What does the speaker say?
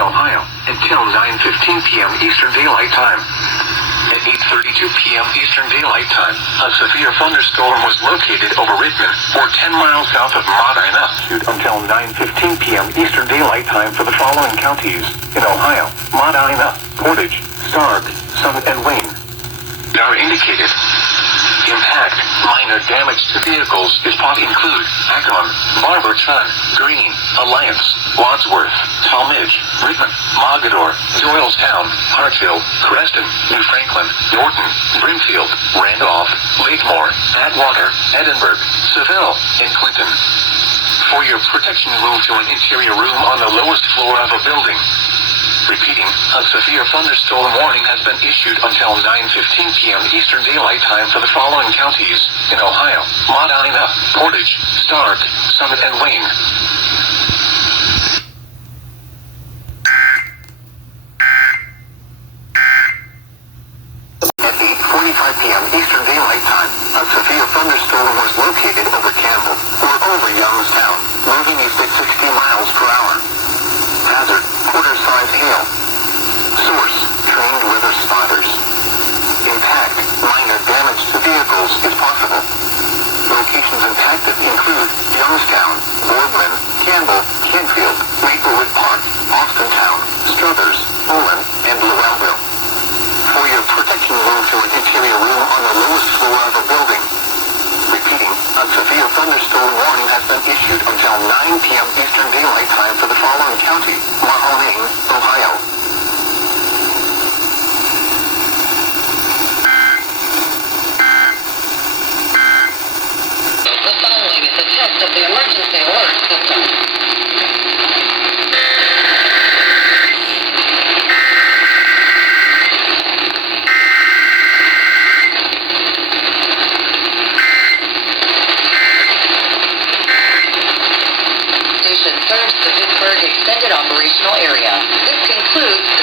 Ohio until 9:15 p.m. Eastern Daylight Time. At 8:32 p.m. Eastern Daylight Time, a severe thunderstorm was located over Richmond, or 10 miles south of Medina, until 9:15 p.m. Eastern Daylight Time for the following counties in Ohio: Medina, Portage, Stark, Summit, and Wayne. Are indicated. Impact, minor damage to vehicles include Akron, Barberton, Green, Alliance, Wadsworth, Talmadge, Richmond, Mogador, Doylestown, Hartsville, Creston, New Franklin, Norton, Brimfield, Randolph, Lakemore, Atwater, Edinburgh, Seville, and Clinton. For your protection, move to an interior room on the lowest floor of a building. Repeating, a severe thunderstorm warning has been issued until 9:15 p.m. Eastern Daylight Time for the following counties in Ohio: Medina, Portage, Stark, Summit, and Wayne. At 8:45 p.m. Eastern Daylight Time, a severe thunderstorm was located over Campbell, or over Youngstown, moving east at 60 miles per hour. Hazard, quarter-size hail. Source, trained weather spotters. Impact, minor damage to vehicles is possible. Locations impacted include Youngstown, Boardman, Campbell, Kenfield, Maplewood Park, Austintown, Struthers, Olin, and Llewellville. For your protection, move to an interior room on the lowest floor of a building. Repeating, a severe thunderstorm warning has been issued until 9 p.m. Eastern Daylight Time for the following county: Mahoning, Ohio. The following is a test of the emergency alert system. Station serves the Pittsburgh Extended Operational Area. This concludes